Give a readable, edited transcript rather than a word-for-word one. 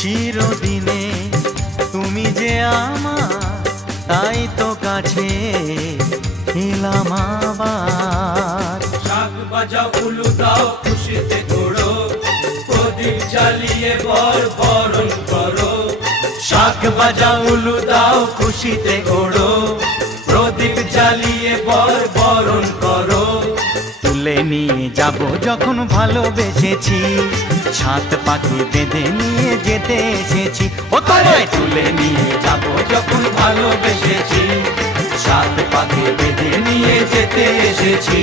চিরদিনে তুমি যে আমার, তাই তো কাছে এলাম আবার। শাক বাজাও উলু দাও খুশিতে ঘোড়ো, প্রদীপ জ্বালিয়ে বরণ করো। শাক বাজাও উলু দাও খুশিতে ওড়ো, প্রদীপ জ্বালিয়ে বরণ করো। তুলে নিয়ে যাব যখন ভালোবেসেছি, ছাত পাখি বেঁধে নিয়ে যেতে এসেছি। ও তোমায় তুলে নিয়ে যাব যখন ভালোবেসেছি, ছাত পাখি বেঁধে নিয়ে যেতে এসেছি।